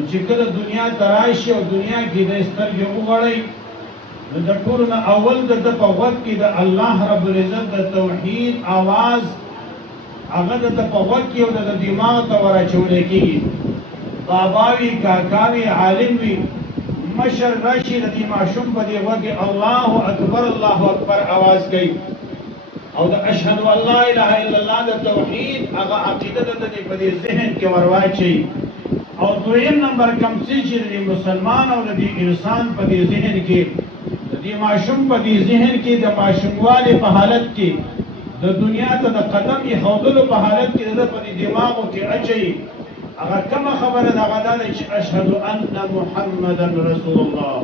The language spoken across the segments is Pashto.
نو چې کله دنیا ته راشي او دنیا کې د سترګې وغړی نو د ټولو نه اول د ده په غوږ کې د الله رب العزت د توحید آواز هغه د ده په غوږ کې او د دماغ ته ورچولی کېږي. بابا وي، کاکا وي، عالم وي، مشر راشي د دې ماشوم په دې غوږ کې الله اکبر الله اکبر آواز کوي او د اشهد ان لا اله الا الله د توحید هغه عقیده د دې په دې ذهن کې ورواچي. او دویم نمبر کم چې د مسلمان او د انسان په دې ذهن کې د دې ماشوم په دې ذهن کې د ماشوموالي په حالت کې د دنیا ته د قدم ایښودلو په حالت کې د په دې دماغو کې اچي هغه کومه خبره ده هغه دا ده چې اشهد ان محمدا رسول الله.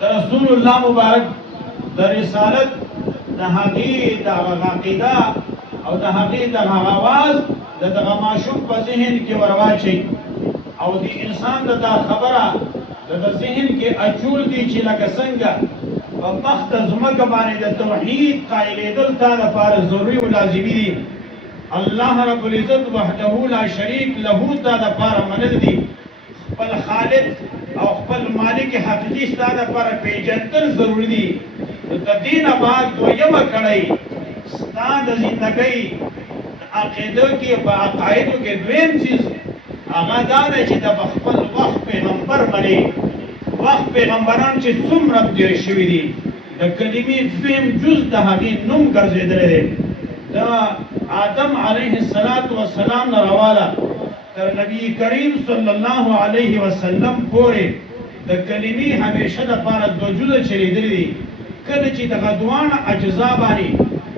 د رسول الله مبارک د رسالت د هغې د عقیده او د هغې د آواز د دغه ماشوم په ذهن کې ورواچي او د انسان د دا خبره د ذهن کې اچول دي چې لکه څنګه په مخ د ځمکه باندې د توحید قایلېدل تا لپاره ضروري او لازمي دي. الله رب العزت وحده لا شریک له تا لپاره منل دي. خپل خالق او خپل مالک حقیقي ستا لپاره پیژندل ضروري دي. د دې نه بعد دویمه کړۍ ستا د زندګۍ عقیده کې په عقایدو کې دویم چیز هغه دا دی چې د خپل وخت پیغمبر منې. وخت پیغمبران چې څومره تېر شوي دي د کلمې دویم جز د هغې نوم ګرځېدلی دی. د آدم علیه السلام نه راواله تر نبی کریم صلی الله علیه وسلم پورې د کلمې همیشه دپاره دوه جزه چلېدلي دي. کله چې دغه دواړه اجزا باندې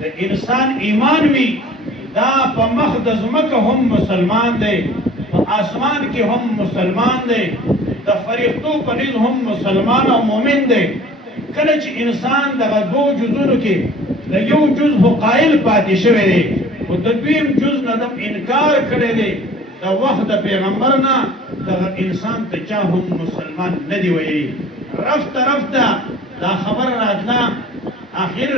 د انسان ایمان وي دا په مخ د ځمکه هم مسلمان دی، په آسمان کې هم مسلمان دی، د فرښتو په نیز هم مسلمان او مؤمن دی. کله چې انسان دغه دوه جزونو کې د یو جز خو قایل پاتې شوی دی خو د دویم جز نه دم انکار کړی دی د وخت د پیغمبر نه دغه انسان ته چا هم مسلمان نه دی ویلي. رفته دا خبر راتله آخر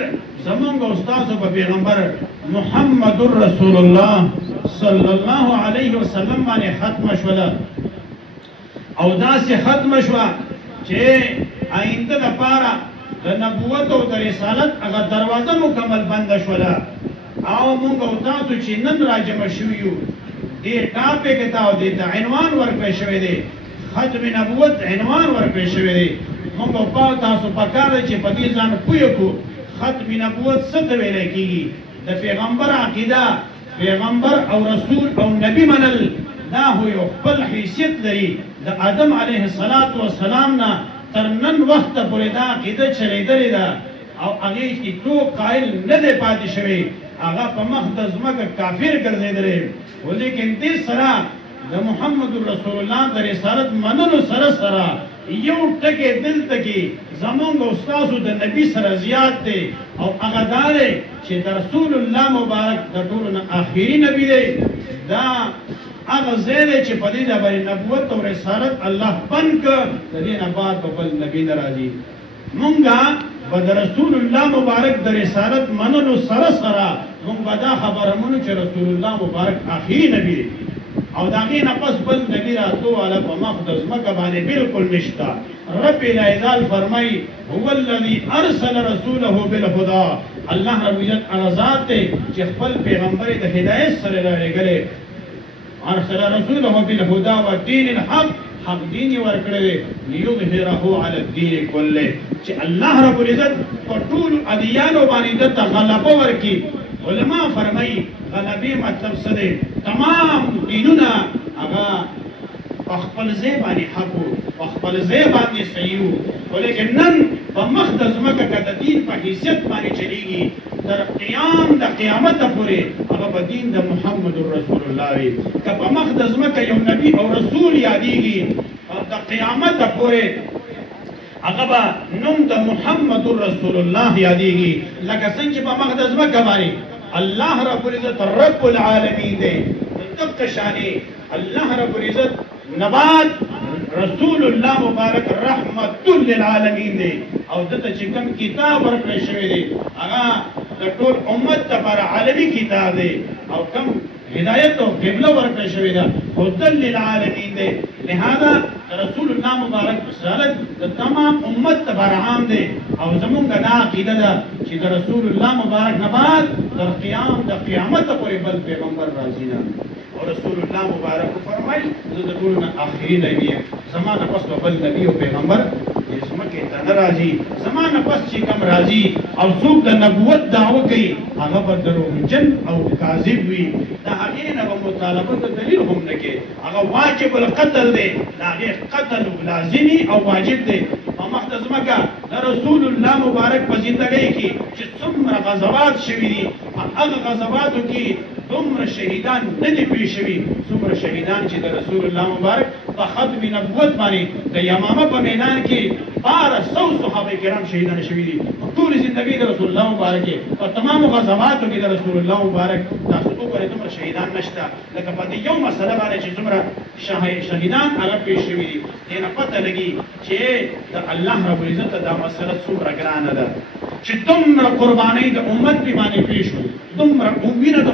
زمونږ استاسو په پیغمبر محمد رسول الله صلی الله علیه وسلم باندې ختمه شوله او داسې ختمه شوه چې آینده دپاره د نبوت او د رسالت هغه دروازه مکمل بنده شوله. او مونږ او تاسو چې نن راجمع شوي یو دې ټاپک ته او دې ته عنوان ورکړی شوی دی، ختم نبوت عنوان ورکړی شوی دی. مونږ او تاسو پکار دی چې په دې ځان پوه کړو ختم نبوت څه ته ویلی کېږي. د پیغمبر عقیده، پیغمبر او رسول او نبی منل دا خو یو خپل حیثیت لري. د آدم علیه السلام نه تر نن وخته پورې دا عقیده چلېدلې ده او هغې کې څوک قایل نه دی پاتې شوی. هغه په مخ د ځمکه کافر ګرځېدلی خو لیکن دې سره د محمد رسول الله د رسالت منلو سره سره یو ټکی دلته کې زمونږ او ستاسو د نبي سره زیات دی او هغه دا دی چې د رسول الله مبارک د ټولو نه آخري نبي دی. دا هغه ځای دی چې په دې باندې نبوت او رسالت الله بند کړ، د دې نه بعد به بل نبي نه راځي. مونږه به د رسول الله مبارک د رسالت منلو سره سره مونږ به دا خبره منو چې رسول الله مبارک آخري نبي دی او د هغې نه پس بل نبي راتلو والا په مخ د ځمکه باندې بلکل نشته. رب العزال فرمایي هو الذي ارسل رسوله بالهدى. الله رب العزت هغه ذات دی چې خپل پیغمبر د هدایت سره رالېږلی. ارسل رسوله بالهدى والدين الحق، حق دین یې ورکړی دی لیظهره علی الدین کله چې الله رب العزت په ټولو ادیانو باندې دته غلبه ورکړي. علما فرمایي غلبې مطلب څه دی؟ تمام دینونه هغه په خپل ځای باندې حق وو، په خپل ځای باندې صحیح وو، خو لیکن نن په مخ د ځمکه که د دین په حیثیت باندې چلیږي تر قیام د قیامته پورې هغه به دین د محمد رسول الله وي. که په مخ د ځمکه یو نبي او رسول یادېږي د قیامته پورې هغه به نوم د محمد رسول الله یادېږي. لکه څنګه چې په مخ د ځمکه باندې الله رب العزت رب العالمین دی، دغه شانې الله رب العزت نبات رسول الله مبارک رحمت للعالمین دی او دته چې کوم کتاب ورکړی شوی دی هغه د ټول امت لپاره عالمي کتاب دی او کوم هدایت او قبله ورکړی شوی ده هدى للعالمین دی. لہذا رسول الله مبارک رسالت د تمام امت لپاره عام دی او زمونږ دا عقیده ده چې د رسول الله مبارک نه بعد تر قیامت پورې بل پیغمبر راځي نه او رسول الله مبارک فرمایي زه د ټولو نه آخري نبی یم زما نه پس بل نبی او پیغمبر زمکې ته نه راځي زما نه پس چې کوم راځي او څوک د نبوت دعوه کوي هغه به دروغجن او کاذب وي د هغې نه به مطالبه د دلیل هم نه کوي هغه واجب القتل دی د هغې قتل لازمي او واجب دی په مخ د ځمکه د رسول الله مبارک په زندګۍ کې چې څومره غزوات شوي دي هغه غزواتو کې دومره شهیدان نه دي پېښ شوي څومره شهیدان چې د رسول الله مبارک په ختم نبوت باندې د یمامه په میدان کې 1200 صحابه کرام شهیدان شوي دي په ټول زندګۍ د رسول الله مبارک په تمامو غزواتو کې د رسول الله مبارک تاسو وګورئ دومره شهیدان نشته لکه په دې یو مسله باندې چې څومره شهیدان هغه پېښ شوي دي دې نه پته لګي چې د الله رب العزت دا مسله څومره ګرانه ده چې دومره قربانۍ د امت په باندې پېښ شوي دومره وینه د